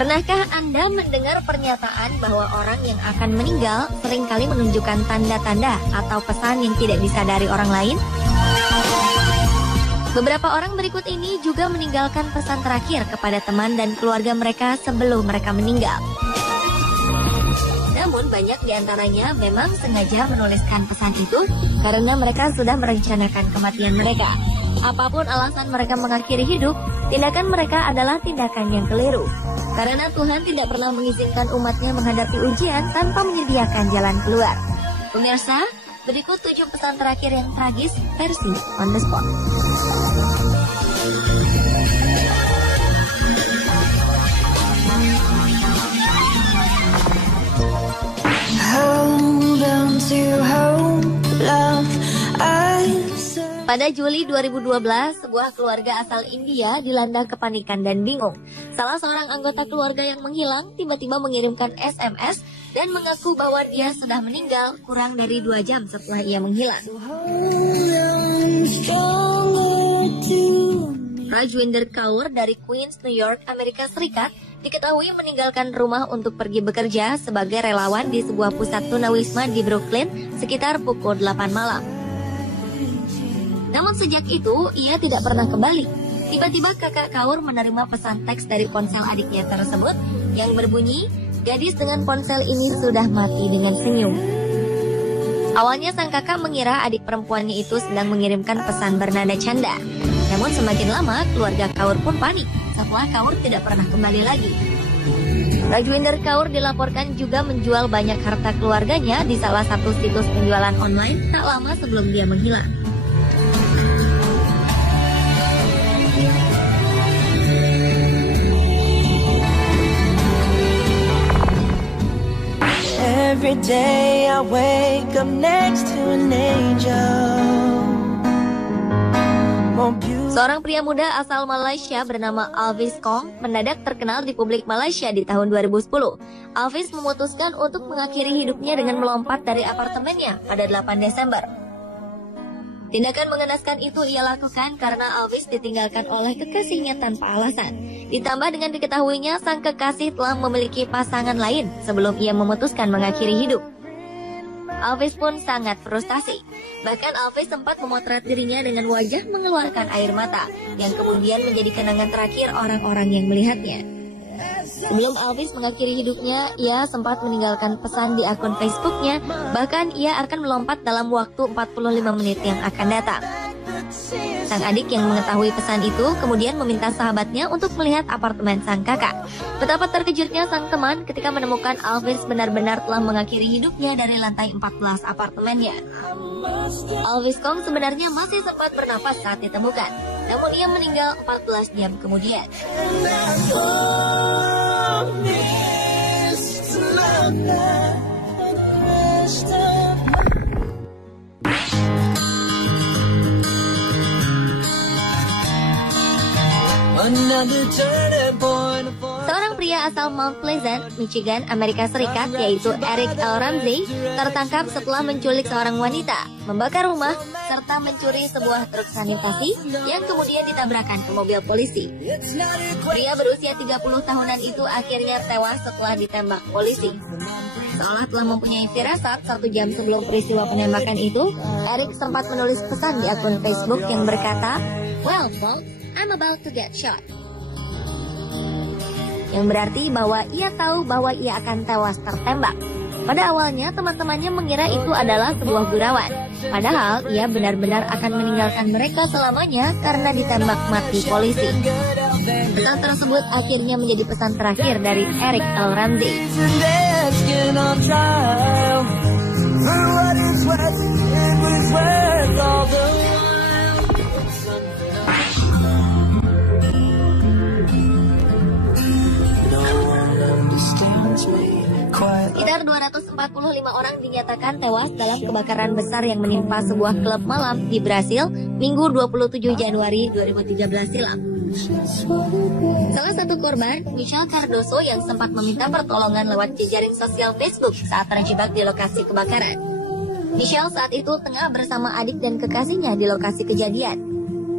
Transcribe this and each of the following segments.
Pernahkah Anda mendengar pernyataan bahwa orang yang akan meninggal seringkali menunjukkan tanda-tanda atau pesan yang tidak disadari orang lain? Beberapa orang berikut ini juga meninggalkan pesan terakhir kepada teman dan keluarga mereka sebelum mereka meninggal. Namun banyak di antaranya memang sengaja menuliskan pesan itu karena mereka sudah merencanakan kematian mereka. Apapun alasan mereka mengakhiri hidup, tindakan mereka adalah tindakan yang keliru. Karena Tuhan tidak pernah mengizinkan umatnya menghadapi ujian tanpa menyediakan jalan keluar. Pemirsa, berikut 7 pesan terakhir yang tragis versi On The Spot. Pada Juli 2012, sebuah keluarga asal India dilanda kepanikan dan bingung. Salah seorang anggota keluarga yang menghilang tiba-tiba mengirimkan SMS dan mengaku bahwa dia sudah meninggal kurang dari 2 jam setelah ia menghilang. Rajwinder Kaur dari Queens, New York, Amerika Serikat diketahui meninggalkan rumah untuk pergi bekerja sebagai relawan di sebuah pusat tunawisma di Brooklyn sekitar pukul 8 malam. Namun sejak itu, ia tidak pernah kembali. Tiba-tiba kakak Kaur menerima pesan teks dari ponsel adiknya tersebut yang berbunyi, gadis dengan ponsel ini sudah mati dengan senyum. Awalnya sang kakak mengira adik perempuannya itu sedang mengirimkan pesan bernada canda. Namun semakin lama, keluarga Kaur pun panik setelah Kaur tidak pernah kembali lagi. Rajwinder Kaur dilaporkan juga menjual banyak harta keluarganya di salah satu situs penjualan online tak lama sebelum dia menghilang. Every day I wake up next to an angel. Seorang pria muda asal Malaysia bernama Alvis Kong mendadak terkenal di publik Malaysia di tahun 2010. Alvis memutuskan untuk mengakhiri hidupnya dengan melompat dari apartemennya pada 8 Desember. Tindakan mengenaskan itu ia lakukan karena Alvis ditinggalkan oleh kekasihnya tanpa alasan. Ditambah dengan diketahuinya sang kekasih telah memiliki pasangan lain sebelum ia memutuskan mengakhiri hidup. Alvis pun sangat frustasi. Bahkan Alvis sempat memotret dirinya dengan wajah mengeluarkan air mata, yang kemudian menjadi kenangan terakhir orang-orang yang melihatnya. Sebelum Alvis mengakhiri hidupnya, ia sempat meninggalkan pesan di akun Facebooknya, bahkan ia akan melompat dalam waktu 45 menit yang akan datang. Sang adik yang mengetahui pesan itu kemudian meminta sahabatnya untuk melihat apartemen sang kakak. Betapa terkejutnya sang teman ketika menemukan Alvis benar-benar telah mengakhiri hidupnya dari lantai 14 apartemennya. Alvis Kong sebenarnya masih sempat bernapas saat ditemukan, namun ia meninggal 14 jam kemudian. Seorang pria asal Mount Pleasant, Michigan, Amerika Serikat, yaitu Eric L. Ramsey, tertangkap setelah menculik seorang wanita, membakar rumah, serta mencuri sebuah truk sanitasi yang kemudian ditabrakkan ke mobil polisi. Pria berusia 30 tahunan itu akhirnya tewas setelah ditembak polisi. Seolah telah mempunyai firasat 1 jam sebelum peristiwa penembakan itu, Eric sempat menulis pesan di akun Facebook yang berkata, "Well, folks, I'm about to get shot." Yang berarti bahwa ia tahu bahwa ia akan tewas tertembak. Pada awalnya teman-temannya mengira itu adalah sebuah gurauan. Padahal ia benar-benar akan meninggalkan mereka selamanya karena ditembak mati polisi. Pesan tersebut akhirnya menjadi pesan terakhir dari Eric L. Ramsey. Sekitar 245 orang dinyatakan tewas dalam kebakaran besar yang menimpa sebuah klub malam di Brasil Minggu 27 Januari 2013 silam. Salah satu korban, Michelle Cardoso, yang sempat meminta pertolongan lewat jejaring sosial Facebook saat terjebak di lokasi kebakaran. Michelle saat itu tengah bersama adik dan kekasihnya di lokasi kejadian.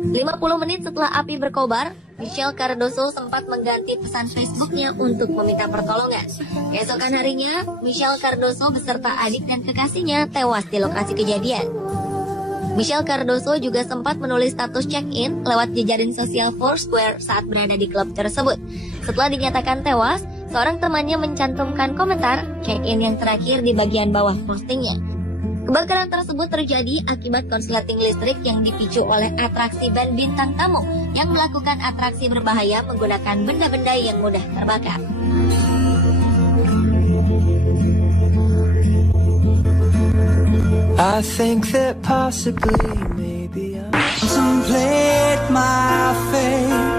50 menit setelah api berkobar, Michelle Cardoso sempat mengganti pesan Facebooknya untuk meminta pertolongan. Keesokan harinya, Michelle Cardoso beserta adik dan kekasihnya tewas di lokasi kejadian. Michelle Cardoso juga sempat menulis status check-in lewat jejaring sosial Foursquare saat berada di klub tersebut. Setelah dinyatakan tewas, seorang temannya mencantumkan komentar check-in yang terakhir di bagian bawah postingnya. Kebakaran tersebut terjadi akibat konsleting listrik yang dipicu oleh atraksi band bintang tamu yang melakukan atraksi berbahaya menggunakan benda-benda yang mudah terbakar. I think that possibly maybe I contemplate my fate.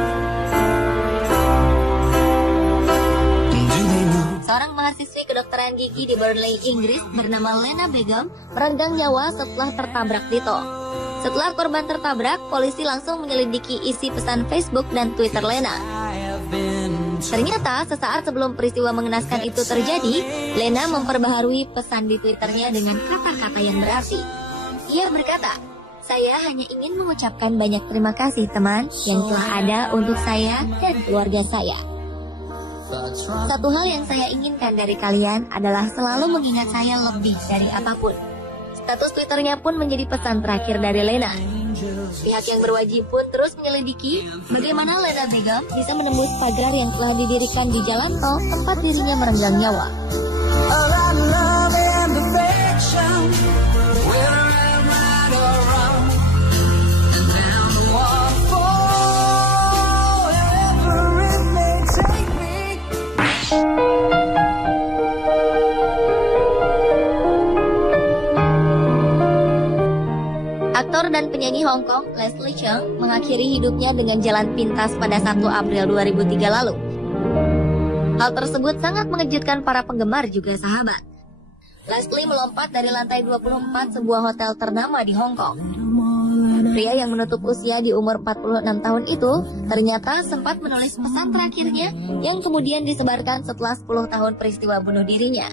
Seorang mahasiswi kedokteran gigi di Burnley, Inggris bernama Lena Begum merenggang nyawa setelah tertabrak di tol. Setelah korban tertabrak, polisi langsung menyelidiki isi pesan Facebook dan Twitter Lena. Ternyata sesaat sebelum peristiwa mengenaskan itu terjadi, Lena memperbaharui pesan di Twitternya dengan kata-kata yang berarti. Ia berkata, "Saya hanya ingin mengucapkan banyak terima kasih teman yang telah ada untuk saya dan keluarga saya. Satu hal yang saya inginkan dari kalian adalah selalu mengingat saya lebih dari apapun." Status Twitternya pun menjadi pesan terakhir dari Lena. Pihak yang berwajib pun terus menyelidiki bagaimana Lena Begum bisa menembus pagar yang telah didirikan di jalan tol tempat dirinya merenggang nyawa. Aktor dan penyanyi Hong Kong Leslie Cheung mengakhiri hidupnya dengan jalan pintas pada 1 April 2003 lalu. Hal tersebut sangat mengejutkan para penggemar juga sahabat. Leslie melompat dari lantai 24 sebuah hotel ternama di Hong Kong. Pria yang menutup usia di umur 46 tahun itu ternyata sempat menulis pesan terakhirnya yang kemudian disebarkan setelah 10 tahun peristiwa bunuh dirinya.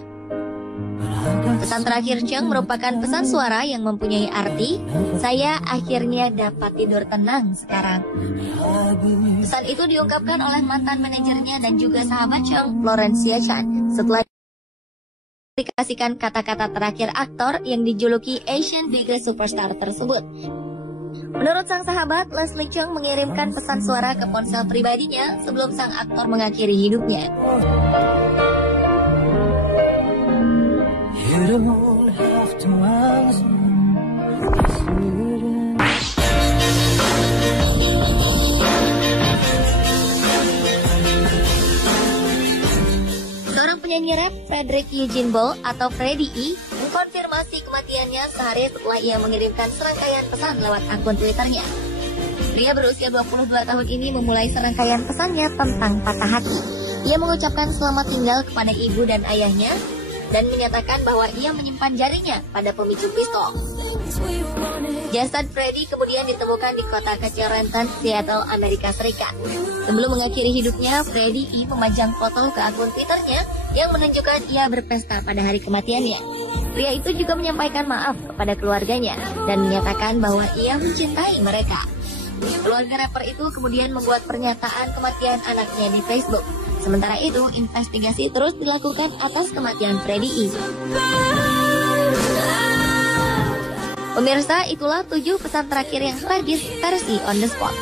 Pesan terakhir Cheung merupakan pesan suara yang mempunyai arti, "Saya akhirnya dapat tidur tenang sekarang." Pesan itu diungkapkan oleh mantan manajernya dan juga sahabat Cheung, Florencia Chan, setelah dikasihkan kata-kata terakhir aktor yang dijuluki Asian Biggest Superstar tersebut. Menurut sang sahabat, Leslie Cheung mengirimkan pesan suara ke ponsel pribadinya sebelum sang aktor mengakhiri hidupnya. You don't have to answer. Seorang penyanyi rap Frederick Eugene Ball atau Freddie E mengkonfirmasi kematiannya sehari setelah ia mengirimkan serangkaian pesan lewat akun Twitternya. Pria berusia 22 tahun ini memulai serangkaian pesannya tentang patah hati. Ia mengucapkan selamat tinggal kepada ibu dan ayahnya dan menyatakan bahwa ia menyimpan jarinya pada pemicu pistol. Jasad Freddie kemudian ditemukan di kota kecil Renton, Seattle, Amerika Serikat. Sebelum mengakhiri hidupnya, Freddie E memajang foto ke akun Twitternya yang menunjukkan ia berpesta pada hari kematiannya. Pria itu juga menyampaikan maaf kepada keluarganya dan menyatakan bahwa ia mencintai mereka. Keluarga rapper itu kemudian membuat pernyataan kematian anaknya di Facebook. Sementara itu, investigasi terus dilakukan atas kematian Freddie E. Pemirsa, itulah 7 pesan terakhir yang tragis versi On The Spot.